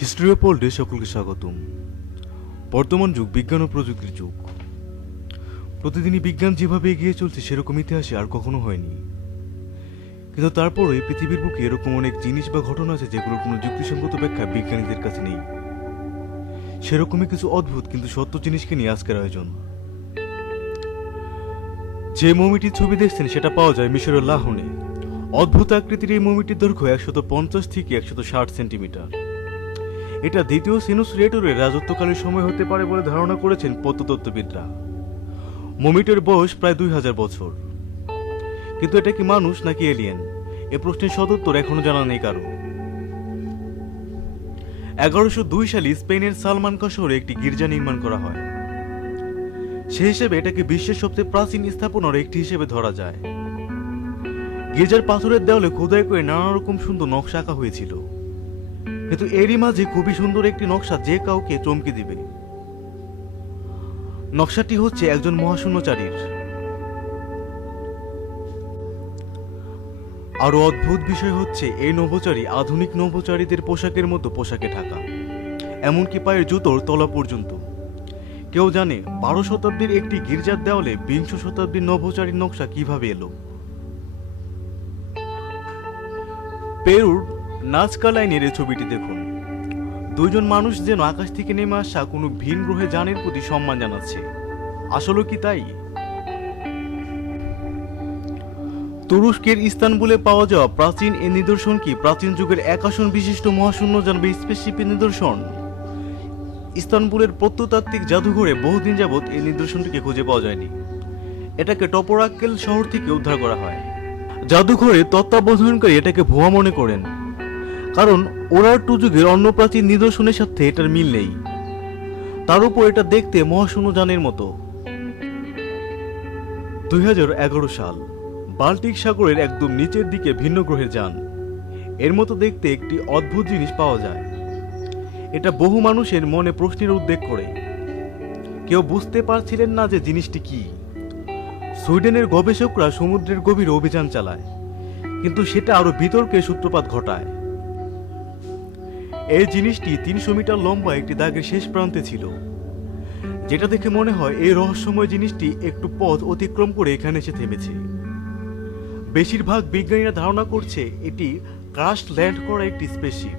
History of ওল্ডে সকলকে স্বাগতম। বর্তমান যুগ বিজ্ঞান ও প্রযুক্তির যুগ। প্রতিদিনই বিজ্ঞান যেভাবে এগিয়ে চলছে সেরকম ইতিহাসে আর কখনো হয়নি। কিন্তু তারপরে এই পৃথিবীর বুকে এরকম অনেক জিনিস বা ঘটনা আছে যেগুলোর কোনো যুক্তিসঙ্গত ব্যাখ্যা বিজ্ঞানীদের কাছে নেই। সেরকমই কিছু অদ্ভুত কিন্তু সত্য জিনিসকে নিয়ে আজকের আয়োজন। যে মমিটির ছবি দেখছেন সেটা পাওয়া যায় মিশরের লাহনে অদ্ভুত আকৃতির এই মমিটির দৈর্ঘ্য একশত পঞ্চাশ থেকে একশত ষাট সেন্টিমিটার। এটা দ্বিতীয় সিনুস রেটরের রাজত্বকালের সময় হতে পারে বলে ধারণা করেছেন প্রত্নতত্ত্ববিদরা। মমিটের বয়স প্রায় দুই হাজার বছর। কিন্তু এটা কি মানুষ নাকি এলিয়েন? এ প্রশ্নের সদুত্তর এখনও জানা নেই কারও। এগারোশো দুই সালে স্পেনের সালমানকা শহরে একটি গির্জা নির্মাণ করা হয়। সে হিসেবে এটাকে বিশ্বের সবচেয়ে প্রাচীন স্থাপনার একটি হিসেবে ধরা যায়। গির্জার পাথরের দেওয়ালে খোদাই করে নানা রকম সুন্দর নকশা আঁকা হয়েছিল। কিন্তু এরই মাঝে খুবই সুন্দর একটি নকশা যে কাউকে চমকে দিবে। নকশাটি হচ্ছে একজন মহাশূন্যচারীর। আরও অদ্ভুত বিষয় হচ্ছে, এই নভোচারী আধুনিক নভোচারীদের পোশাকের মতো পোশাকে ঢাকা। এমনকি পায়ের জুতোর তলা পর্যন্ত। কেউ জানে, বারো শতাব্দীর একটি গির্জার দেওয়ালে বিংশ শতাব্দীর নভোচারীর নকশা কীভাবে এলো? পেরুর লাইনের এই ছবিটি দেখুন। দুইজন মানুষ যেন আকাশ থেকে নেমে আসা কোনো ভিন গ্রহে যানের প্রতি সম্মান জানাচ্ছে। আসলে কি তাই? তুরস্কের ইস্তানবুলে পাওয়া যাওয়া প্রাচীন এই নিদর্শন কি প্রাচীন যুগের একাশন বিশিষ্ট মহাশূন্য জানবে স্পেসশিপের নিদর্শন? ইস্তানবুলের প্রত্নতাত্ত্বিক জাদুঘরে বহুদিন যাবৎ এই নিদর্শনটিকে খুঁজে পাওয়া যায়নি। এটাকে টপরাক্কেল শহর থেকে উদ্ধার করা হয়। জাদুঘরে তত্ত্বাবধানকারী এটাকে ভুয়া মনে করেন। কারণ ওরাটু যুগের অন্য প্রাচীন নিদর্শনের সাথে এটার মিল নেই। তার উপর এটা দেখতে মহাশূন্য যানের মতো। দুই হাজার এগারো সাল, বাল্টিক সাগরের একদম নিচের দিকে ভিন্ন গ্রহের যান। এর মতো দেখতে একটি অদ্ভুত জিনিস পাওয়া যায়। এটা বহু মানুষের মনে প্রশ্নের উদ্বেগ করে। কেউ বুঝতে পারছিলেন না যে জিনিসটি কি। সুইডেনের গবেষকরা সমুদ্রের গভীরে অভিযান চালায়, কিন্তু সেটা আরও বিতর্কের সূত্রপাত ঘটায়। এই জিনিসটি তিনশো মিটার লম্বা একটি দাগের শেষ প্রান্তে ছিল। যেটা দেখে মনে হয় এই রহস্যময় জিনিসটি একটু পথ অতিক্রম করে এখানে এসে থেমেছে। বেশিরভাগ বিজ্ঞানীরা ধারণা করছে এটি ক্রাশ ল্যান্ড করা একটি স্পেসশিপ